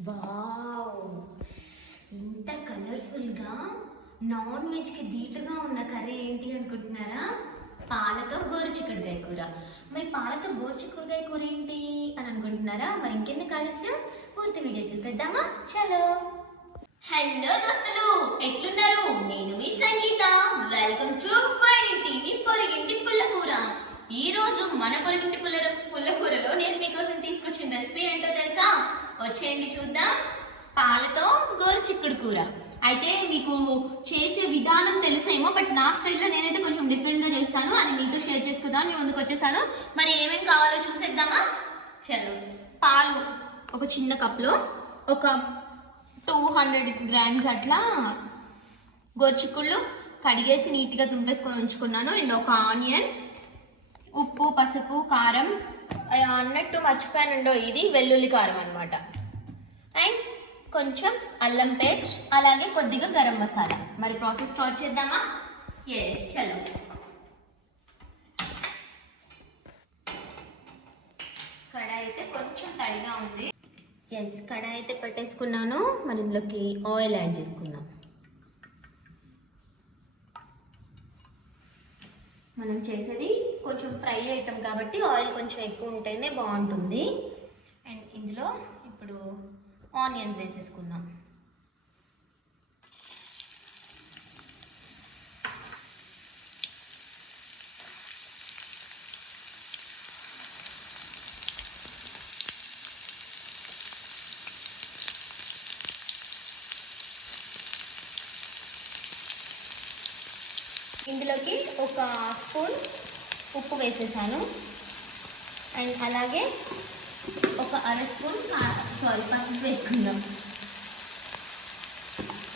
Wow. ఇంత కలర్ఫుల్గా non వెజ్కి ధీటుగా ఉన్న కర్రీ ఏంటి అనుకుంటున్నారా? పాలతో గోరుచిక్కుడుకాయ కూర. మరి పాలతో గోరుచిక్కుడుకాయ కూర ఏంటి అని అనుకుంటున్నారా? మరి ఇంకెందుకు ఆలస్యం? పూర్తి వీడియో చూసేద్దామా? చలో. హలో దోస్తులు ఎట్లున్నారు? నేను మీ Sangeetha. Welcome to fine TV పొరిగింటి పుల్లకూర ఈ రోజు మన పొరిగింటి పుల్ల పుల్లకూరలో నేను మీకోసం తీసుకొచ్చిన రెసిపీ ఏంటో తెలుసు? వచ్చేయండి చూద్దాం. పాలతో గోరు చిక్కుడు కూర. అయితే మీకు చేసే విధానం తెలుసేమో బట్ నా స్టైల్లో నేనైతే కొంచెం డిఫరెంట్గా చేస్తాను. అది మీతో షేర్ చేసుకుందాం. మీ ముందుకు వచ్చేసాను. మరి ఏమేమి కావాలో చూసేద్దామా? చలో. పాలు ఒక చిన్న కప్లో ఒక టూ హండ్రెడ్ గ్రామ్స్ అట్లా గోర్చిక్కుళ్ళు కడిగేసి నీట్గా తుంపేసుకొని ఉంచుకున్నాను. అండ్ ఒక ఆనియన్ ఉప్పు పసుపు కారం అన్నట్టు మర్చిపోయానుండో ఇది వెల్లుల్లి కారం అనమాట అండ్ కొంచెం అల్లం పేస్ట్ అలాగే కొద్దిగా గరం మసాలా. మరి ప్రాసెస్ స్టార్ట్ చేద్దామా? ఎస్ చలో. కడాయి అయితే కొంచెం తడిగా ఉంది. ఎస్ కడాయి అయితే పెట్టేసుకున్నాను. మరి ఇందులోకి ఆయిల్ యాడ్ చేసుకున్నాను మనం చేసేది కొంచెం ఫ్రై ఐటమ్ కాబట్టి ఆయిల్ కొంచెం ఎక్కువ ఉంటేనే బాగుంటుంది. అండ్ ఇందులో ఇప్పుడు ఆనియన్స్ వేసేసుకుందాం. ఇందులోకి ఒక స్పూన్ ఉప్పు వేసేసాను. అండ్ అలాగే ఒక అర స్పూన్ సారీ పసుపు వేసుకుందాం.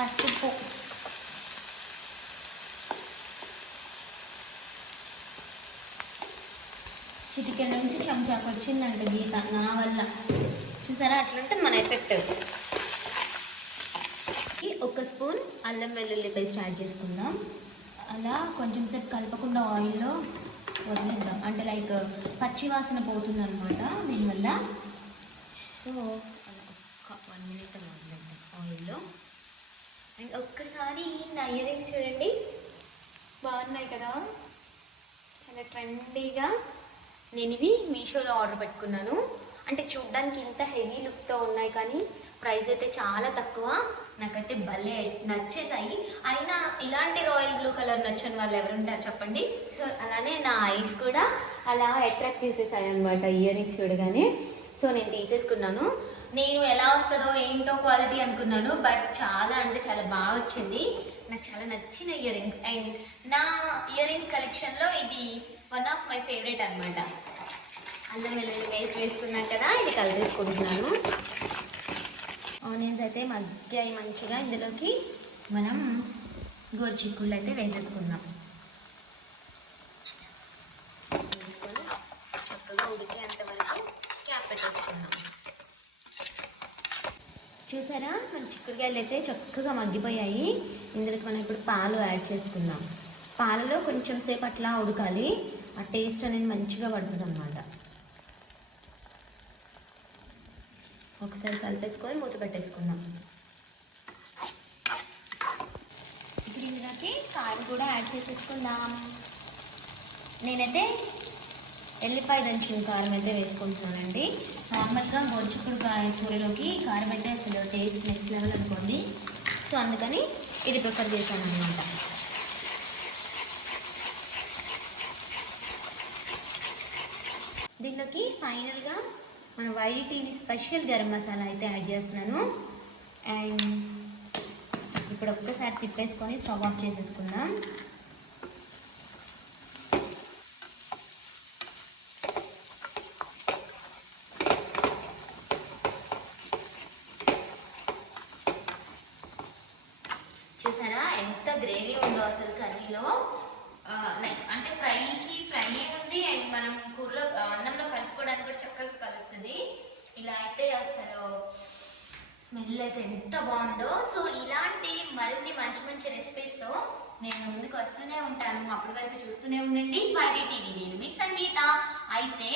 పసుపు. చిటికెన్ నుంచి చెంచాకు వచ్చిందంట గీత నా వల్ల. చూసారా? అట్లంటే మన ఎఫెక్ట్. ఒక స్పూన్ అల్లం వెల్లుల్లి పేస్ట్ యాడ్ చేసుకుందాం. అలా కొంచెం సేపు కలపకుండా ఆయిల్లో వదిలేద్దాం. అంటే లైక్ పచ్చి వాసన పోతుంది అనమాట దీనివల్ల సో ఒక్క వన్ మినిట్ అలా వదిలేద్దాం ఆయిల్లో అండ్ ఒక్కసారి నా ఇయర్ రింగ్స్ చూడండి. బాగున్నాయి కదా? చాలా ట్రెండీగా నేను ఇవి మీషోలో ఆర్డర్ పెట్టుకున్నాను. అంటే చూడ్డానికి ఇంత హెవీ లుక్తో ఉన్నాయి కానీ ప్రైస్ అయితే చాలా తక్కువ. నాకైతే భలే నచ్చేసాయి అయినా ఇలాంటి రాయల్ బ్లూ కలర్ నచ్చని వాళ్ళు ఎవరుంటారు చెప్పండి? సో అలానే నా ఐస్ కూడా అలా అట్రాక్ట్ చేసేసాయి అనమాట ఇయర్ రింగ్స్ చూడగానే. సో నేను తీసేసుకున్నాను. నేను ఎలా వస్తుందో ఏంటో క్వాలిటీ అనుకున్నాను బట్ చాలా అంటే చాలా బాగా వచ్చింది. నాకు చాలా నచ్చిన ఇయర్ రింగ్స్. అండ్ నా ఇయర్ రింగ్స్ కలెక్షన్లో ఇది వన్ ఆఫ్ మై ఫేవరెట్ అనమాట అల్లం వెల్లుల్లి పేస్ట్ వేసుకున్నాను కదా ఇది కలిపేసుకుంటున్నాను ఆనియన్స్ అయితే మగ్గాయి మంచిగా. ఇందులోకి మనం గోరుచిక్కుళ్ళు అయితే వేసేసుకుందాం. వేసుకొని చక్కగా ఉడికేంత వరకు క్యాప్ పెట్టేసుకుందాం. చూసారా? మన చిక్కుడుకాయలు అయితే చక్కగా మగ్గిపోయాయి. ఇందులోకి మనం ఇప్పుడు పాలు యాడ్ చేసుకుందాం. పాలలో కొంచెం సేపు అట్లా ఉడకాలి. ఆ టేస్ట్ అనేది మంచిగా పడుతుంది అన్నమాట ఒకసారి కలిపేసుకొని మూత పెట్టేసుకుందాం. ఇప్పుడు ఇందులోకి కారం కూడా యాడ్ చేసేసుకుందాం. నేనైతే ఎల్లిపాయ దంచిన కారం అయితే వేసుకుంటున్నానండి. నార్మల్గా గోరుచిక్కుడు కాయ కూరలోకి కారం అయితే అసలు టేస్ట్ నెక్స్ట్ లెవెల్ అనుకోండి. సో అందుకని ఇది ప్రిఫర్ చేశాను అనమాట దీనిలోకి ఫైనల్గా మన YD TV special garam masala అయితే యాడ్ చేస్తున్నాను. అండ్ ఇప్పుడు ఒక్కసారి తిప్పేసుకొని స్టవ్ ఆఫ్ చేసేసుకుందాం. చూసారా? ఎంత గ్రేవీ ఉందో అసలు కర్రీలో. లైక్ అంటే ఫ్రైకి ఫ్రై ఉంది అండ్ మనం కూరలో అన్నంలో కలుపుకోవడానికి కూడా చక్కగా ఇలా అయితే అసలు స్మెల్ అయితే ఎంత బాగుందో. సో ఇలాంటి మరిన్ని మంచి మంచి రెసిపీస్తో నేను ముందుకు వస్తూనే ఉంటాను. అప్పటి వరకు చూస్తూనే ఉండండి. ఫైవ్ టీవీ నేను మీ సంగీత. అయితే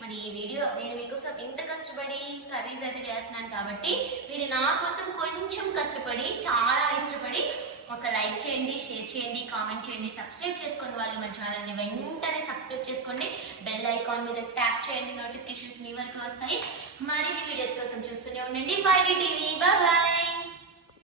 మరి ఈ వీడియో నేను మీకోసం ఎంత కష్టపడి కర్రీస్ అయితే చేస్తున్నాను కాబట్టి మీరు నా కోసం కొంచెం కష్టపడి చాలా ఇష్టపడి ఒక లైక్ చేయండి షేర్ చేయండి కామెంట్ చేయండి సబ్స్క్రైబ్ చేసుకుని వాళ్ళు మన ఛానల్ని వెంటనే సబ్స్క్రైబ్ చేసుకోండి. బెల్ ఐకాన్ మీద ట్యాప్ చేయండి నోటిఫికేషన్స్ మీ వరకు వస్తాయి. మరిన్ని వీడియోస్ కోసం చూస్తూనే ఉండండి. By TV bye bye